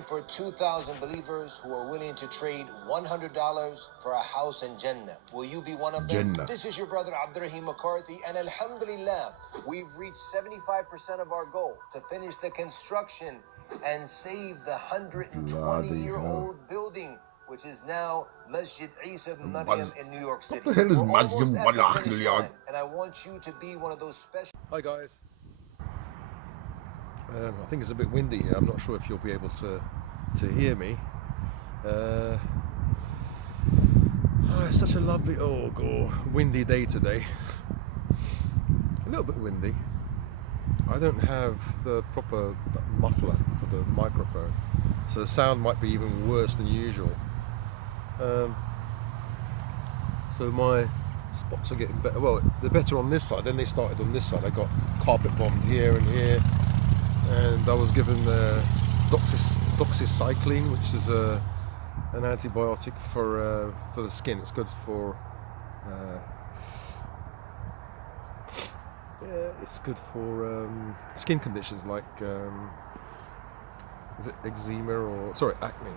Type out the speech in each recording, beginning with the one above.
For 2,000 believers who are willing to trade $100 for a house in Jannah. Will you be one of them? Jannah. This is your brother Abdurrahim McCarthy, and alhamdulillah, we've reached 75% of our goal to finish the construction and save the 120-year-old building, which is now Masjid Isa ibn Maryam in New York City. What the hell is We're almost Masjid at the Wallah finish Yard? line, and I want you to be one of those special... Hi guys. I think it's a bit windy here. I'm not sure if you'll be able to hear me. It's such a lovely, windy day today. A little bit windy. I don't have the proper muffler for the microphone, so the sound might be even worse than usual. So my spots are getting better. Well, they're better on this side. Then they started on this side. I got carpet bombed here and here, and I was given doxycycline, which is an antibiotic for the skin. It's good for skin conditions like is it eczema or acne.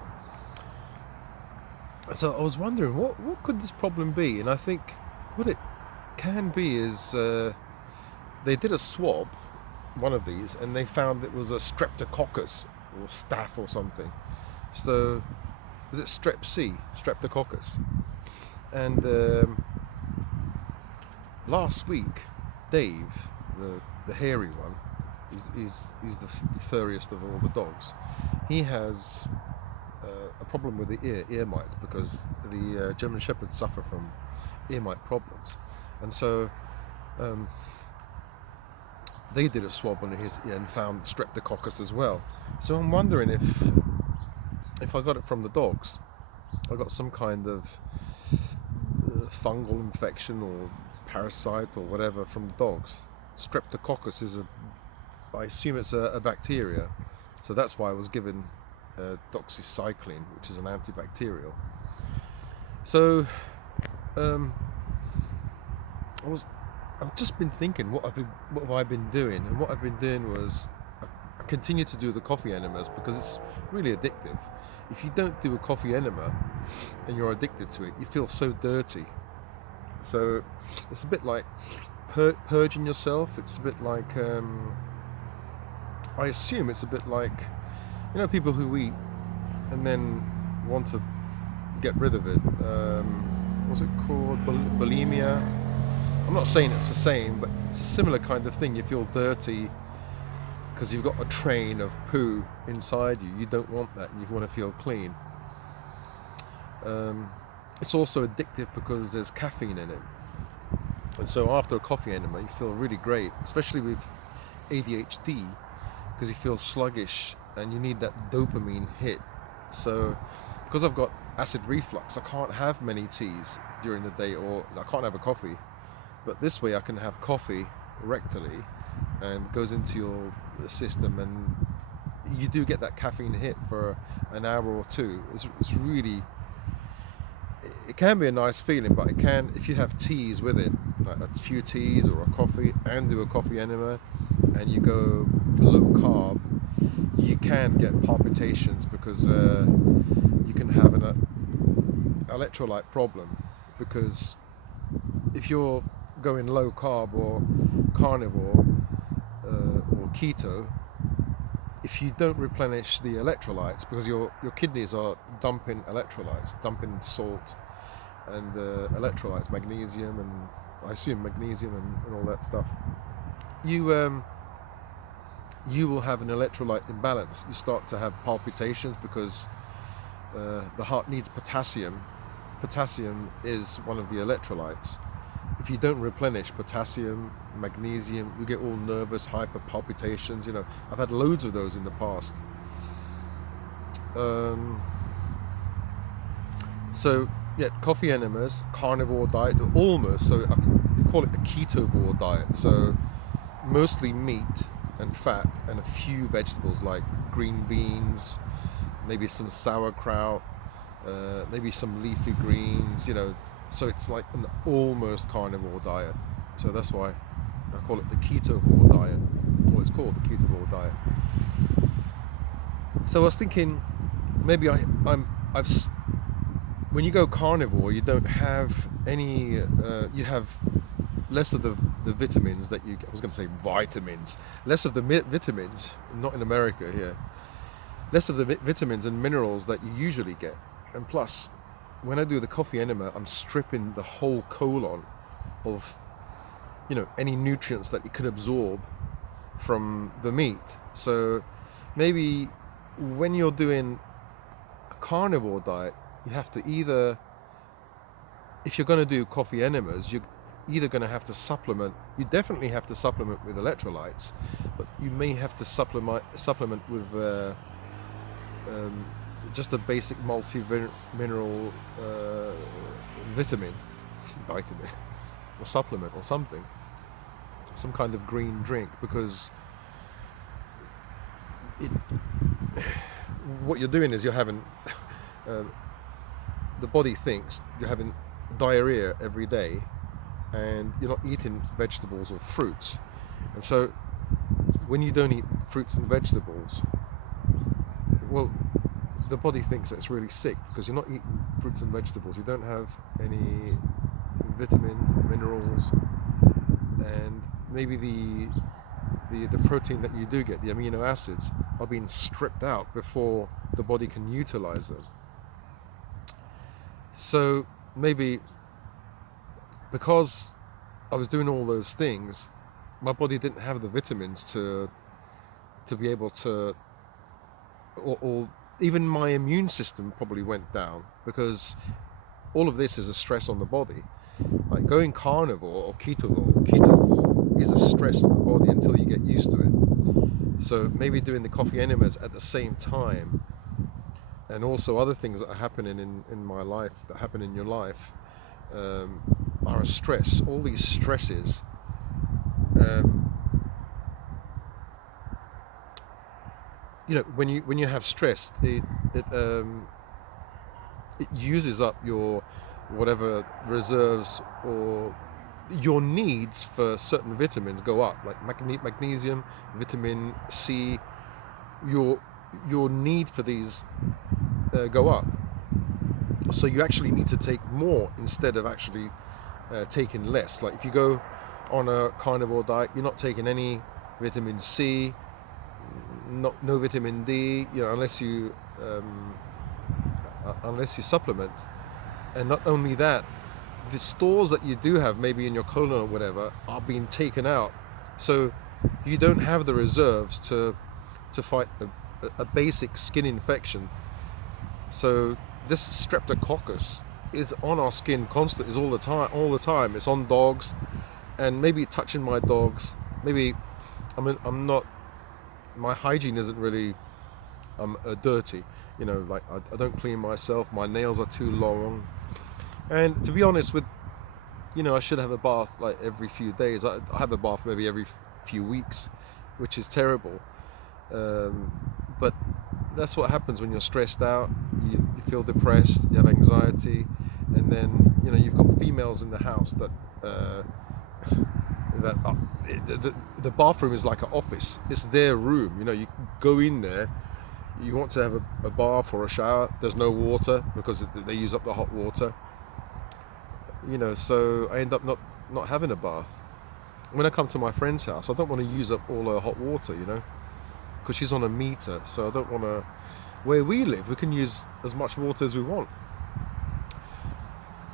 So I was wondering what could this problem be, and I think what it can be is they did a swab, one of these, and they found it was a streptococcus or staph or something. So is it strep C, streptococcus? And last week, Dave, the hairy one, he's the furriest of all the dogs. He has a problem with the ear mites, because the German Shepherds suffer from ear mite problems, and so they did a swab on his ear and found streptococcus as well. So I'm wondering if I got it from the dogs. I got some kind of fungal infection or parasite or whatever from the dogs. Streptococcus is I assume it's a bacteria, so that's why I was given doxycycline, which is an antibacterial. So I've just been thinking, what have I been doing? And what I've been doing was I continue to do the coffee enemas because it's really addictive. If you don't do a coffee enema and you're addicted to it, you feel so dirty. So it's a bit like purging yourself. It's a bit like I assume it's a bit like, you know, people who eat and then want to get rid of it. What's it called? Bulimia. I'm not saying it's the same, but it's a similar kind of thing. You feel dirty because you've got a train of poo inside you. You don't want that, and you want to feel clean. It's also addictive because there's caffeine in it. And so after a coffee enema, you feel really great, especially with ADHD, because you feel sluggish and you need that dopamine hit. So because I've got acid reflux, I can't have many teas during the day, or I can't have a coffee. But this way I can have coffee rectally and goes into your system, and you do get that caffeine hit for an hour or two. It's really, it can be a nice feeling, but it can, if you have teas with it, like a few teas or a coffee, and do a coffee enema, and you go low carb, you can get palpitations because you can have an electrolyte problem, because if you're going low carb or carnivore or keto, if you don't replenish the electrolytes, because your kidneys are dumping electrolytes, dumping salt and electrolytes, magnesium, and I assume magnesium and all that stuff, you will have an electrolyte imbalance. You start to have palpitations because the heart needs potassium. Potassium is one of the electrolytes. If you don't replenish potassium, magnesium, you get all nervous, hyper palpitations. You know, I've had loads of those in the past. So yeah, coffee enemas, carnivore diet, almost. So I call it a ketovore diet. So mostly meat and fat and a few vegetables like green beans, maybe some sauerkraut, maybe some leafy greens, you know. So it's like an almost carnivore diet. So that's why I call it the ketovore diet, or it's called the ketovore diet. So I was thinking, maybe when you go carnivore, you don't have any. You have less of the vitamins that you. I was going to say vitamins. Less of the vitamins, not in America here. Less of the vitamins and minerals that you usually get. And plus, when I do the coffee enema, I'm stripping the whole colon of, any nutrients that it could absorb from the meat. So maybe when you're doing a carnivore diet, you have to either, if you're going to do coffee enemas, you're either going to have to supplement. You definitely have to supplement with electrolytes, but you may have to supplement with just a basic multi-mineral vitamin, or supplement or something, some kind of green drink, because what you're doing is you're having the body thinks you're having diarrhea every day and you're not eating vegetables or fruits, and so when you don't eat fruits and vegetables, well, the body thinks that's really sick because you're not eating fruits and vegetables. You don't have any vitamins, minerals, and maybe the protein that you do get, the amino acids, are being stripped out before the body can utilize them. So maybe because I was doing all those things, my body didn't have the vitamins to be able to, or even my immune system probably went down, because all of this is a stress on the body. Like going carnivore or ketovore is a stress on the body until you get used to it. So maybe doing the coffee enemas at the same time, and also other things that are happening in my life, that happen in your life, are a stress. All these stresses when you have stress, it uses up your whatever reserves, or your needs for certain vitamins go up, like magnesium, vitamin C. Your need for these go up. So you actually need to take more instead of actually taking less. Like if you go on a carnivore diet, you're not taking any vitamin C, no vitamin D, unless you supplement. And not only that, the stores that you do have, maybe in your colon or whatever, are being taken out. So you don't have the reserves to fight a basic skin infection. So this streptococcus is on our skin constantly, is all the time. It's on dogs, and maybe touching my dogs. Maybe I'm not. My hygiene isn't really dirty. Like I don't clean myself. My nails are too long. And to be honest with, I should have a bath like every few days. I have a bath maybe every few weeks, which is terrible. But that's what happens when you're stressed out. You feel depressed, you have anxiety, and then you've got females in the house that the bathroom is like an office. It's their room. You go in there, you want to have a bath or a shower. There's no water because they use up the hot water. So I end up not having a bath. When I come to my friend's house, I don't want to use up all her hot water, because she's on a meter. So I don't want to. Where we live, we can use as much water as we want.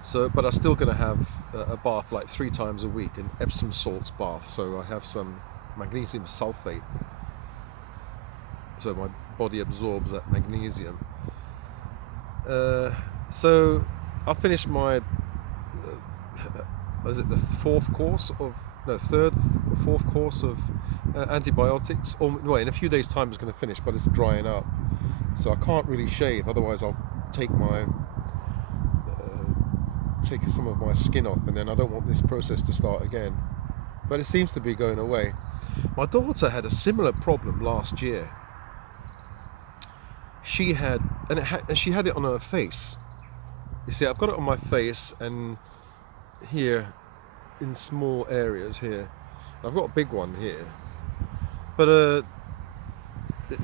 So, but I'm still going to have a bath like 3 times a week, an Epsom salts bath. So I have some magnesium sulfate, so my body absorbs that magnesium. So I finished my is it the fourth course of antibiotics? Well, in a few days' time it's going to finish, but it's drying up, so I can't really shave. Otherwise, I'll take some of my skin off, and then I don't want this process to start again. But it seems to be going away. My daughter had a similar problem last year. She had it on her face. You see, I've got it on my face and here in small areas here. I've got a big one here. But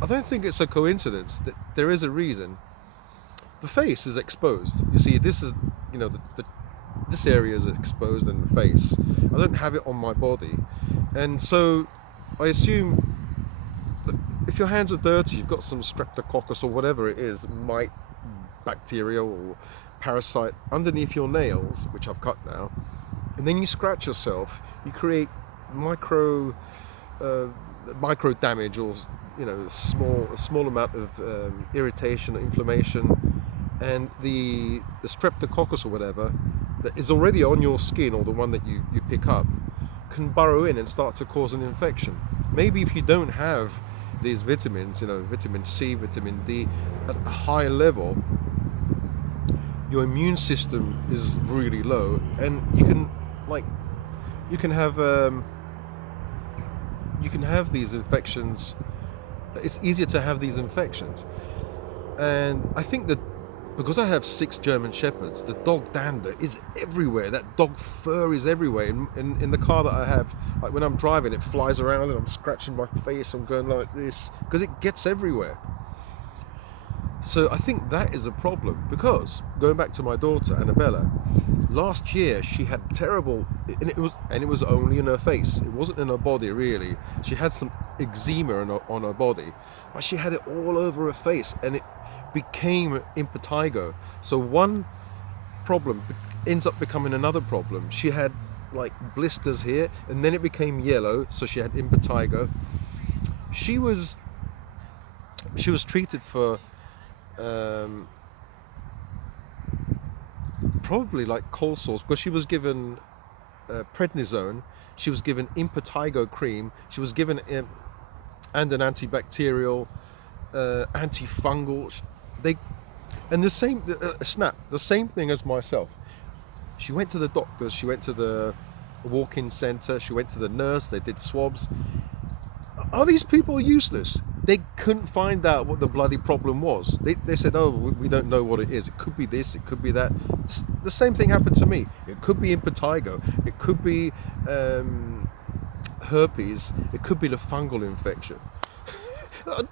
I don't think it's a coincidence that there is a reason. The face is exposed. You see, this is, you know, this area is exposed in the face. I don't have it on my body, and so I assume that if your hands are dirty, you've got some streptococcus or whatever it is, mite, bacteria or parasite underneath your nails, which I've cut now, and then you scratch yourself, you create micro damage, or, you know, a small amount of irritation, inflammation, and the streptococcus or whatever that is already on your skin, or the one that you pick up, can burrow in and start to cause an infection. Maybe if you don't have these vitamins, you know, vitamin C, vitamin D at a high level, your immune system is really low, and you can have these infections. It's easier to have these infections. And I think that because I have 6 German Shepherds, the dog dander is everywhere. That dog fur is everywhere. In the car that I have, like when I'm driving, it flies around and I'm scratching my face. I'm going like this because it gets everywhere. So I think that is a problem, because going back to my daughter Annabella, last year she had terrible, and it was only in her face. It wasn't in her body really. She had some eczema on her body, but she had it all over her face, and it became impetigo. So one problem ends up becoming another problem. She had like blisters here, and then it became yellow, so she had impetigo. She was treated for probably like cold sores, because she was given prednisone, she was given impetigo cream, she was given and an antibacterial, antifungal. And the same the same thing as myself. She went to the doctors, she went to the walk-in center, she went to the nurse, they did swabs. Are these people useless? They couldn't find out what the bloody problem was. They said, oh, we don't know what it is. It could be this, it could be that. The same thing happened to me. It could be impetigo, it could be herpes, it could be the fungal infection.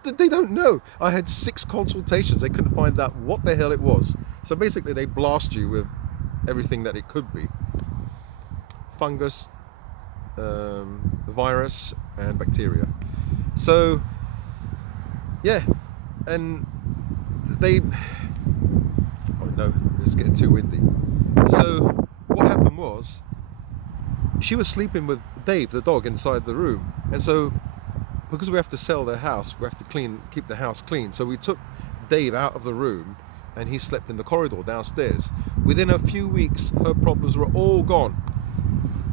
They don't know. I had 6 consultations, they couldn't find out what the hell it was. So basically they blast you with everything that it could be. Fungus, virus and bacteria. So yeah, and oh no, it's getting too windy. So what happened was, she was sleeping with Dave the dog inside the room, and so because we have to sell their house, we have to keep the house clean, so we took Dave out of the room and he slept in the corridor downstairs. Within a few weeks her problems were all gone.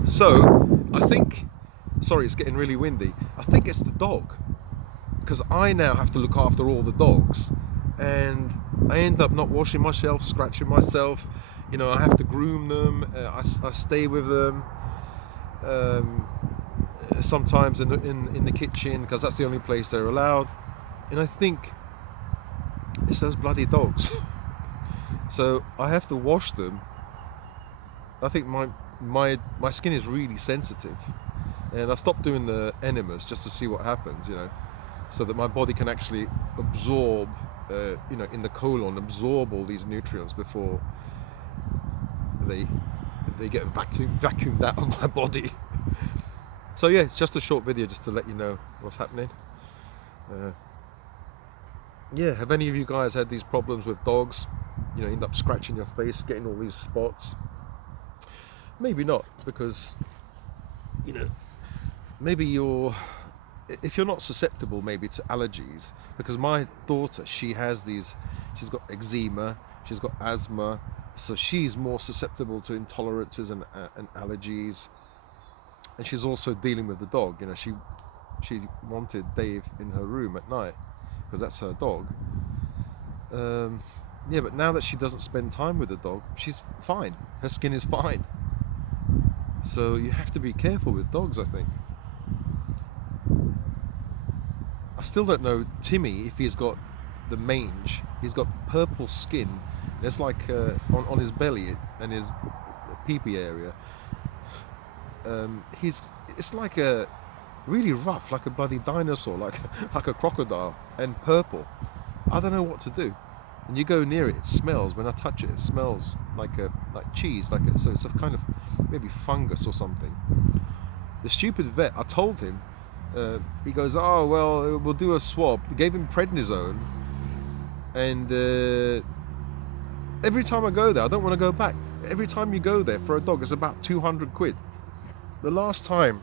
So I think, sorry, it's getting really windy, I think it's the dog, because I now have to look after all the dogs, and I end up not washing myself, scratching myself. You know, I have to groom them. I stay with them sometimes in the kitchen, because that's the only place they're allowed. And I think it's those bloody dogs. So I have to wash them. I think my skin is really sensitive, and I've stopped doing the enemas just to see what happens, you know, so that my body can actually absorb, you know, in the colon, absorb all these nutrients before they get vacuumed out of my body. So yeah, it's just a short video just to let you know what's happening. Yeah, have any of you guys had these problems with dogs? You know, end up scratching your face, getting all these spots? Maybe not, because, you know, maybe if you're not susceptible maybe to allergies, because my daughter, she's got eczema, she's got asthma, so she's more susceptible to intolerances and allergies. And she's also dealing with the dog. You know, she wanted Dave in her room at night because that's her dog. Yeah, but now that she doesn't spend time with the dog, she's fine. Her skin is fine. So you have to be careful with dogs, I think. I still don't know Timmy, if he's got the mange. He's got purple skin. It's like on his belly and his pee-pee area. It's like a really rough, like a bloody dinosaur, like a crocodile, and purple. I don't know what to do. And you go near it, it smells. When I touch it, it smells like cheese, so it's a kind of maybe fungus or something. The stupid vet, I told him, he goes, oh well, we'll do a swab. He gave him prednisone, and every time I go there, I don't want to go back. Every time you go there for a dog, it's about 200 quid. The last time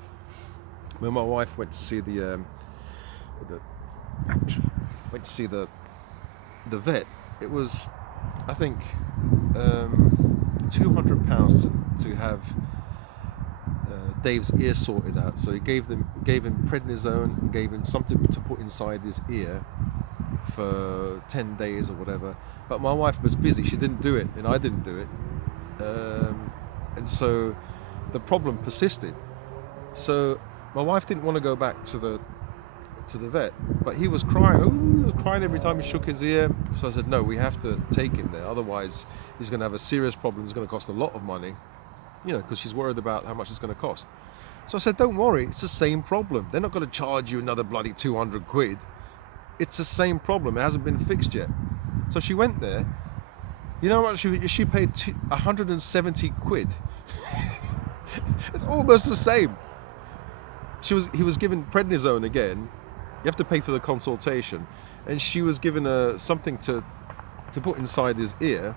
when my wife went to see the vet, it was, I think, £200 to have Dave's ear sorted out. So he gave him prednisone and gave him something to put inside his ear for 10 days or whatever. But my wife was busy, she didn't do it, and I didn't do it, and so the problem persisted. So my wife didn't want to go back to the vet, but he was crying. He was crying every time he shook his ear. So I said, no, we have to take him there, otherwise he's going to have a serious problem. It's going to cost a lot of money, because she's worried about how much it's going to cost. So I said, don't worry, it's the same problem. They're not going to charge you another bloody 200 quid. It's the same problem, it hasn't been fixed yet. So she went there. You know what, she paid 170 quid. It's almost the same. He was given prednisone again. You have to pay for the consultation, and she was given something to put inside his ear,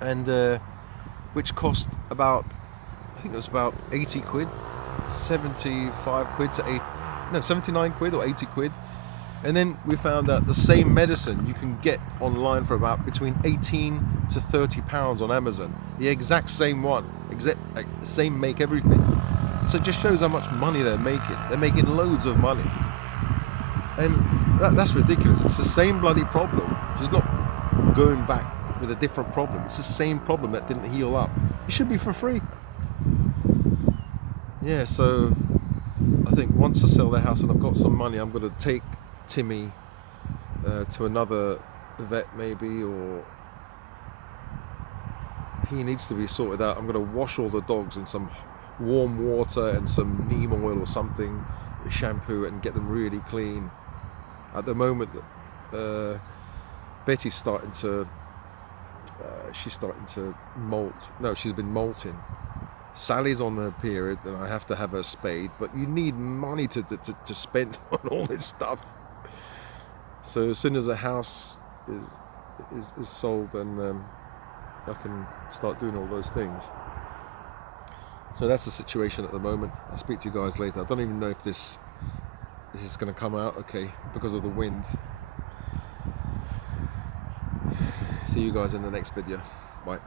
and which cost about, I think it was about 80 quid, 75 quid to 79 quid or 80 quid. And then we found out the same medicine you can get online for about between 18 to 30 pounds on Amazon. The exact same one, same make, everything. So it just shows how much money they're making. They're making loads of money. And that's ridiculous. It's the same bloody problem. She's not going back with a different problem. It's the same problem that didn't heal up. It should be for free. Yeah, so I think once I sell the house and I've got some money, I'm going to take Timmy to another vet maybe, or he needs to be sorted out. I'm going to wash all the dogs in some warm water and some neem oil or something, shampoo, and get them really clean. At the moment, Betty's starting to molt. No, she's been molting. Sally's on her period, and I have to have her spayed. But you need money to spend on all this stuff. So as soon as the house is sold, then I can start doing all those things. So that's the situation at the moment. I'll speak to you guys later. I don't even know if this is going to come out okay because of the wind. See you guys in the next video. Bye.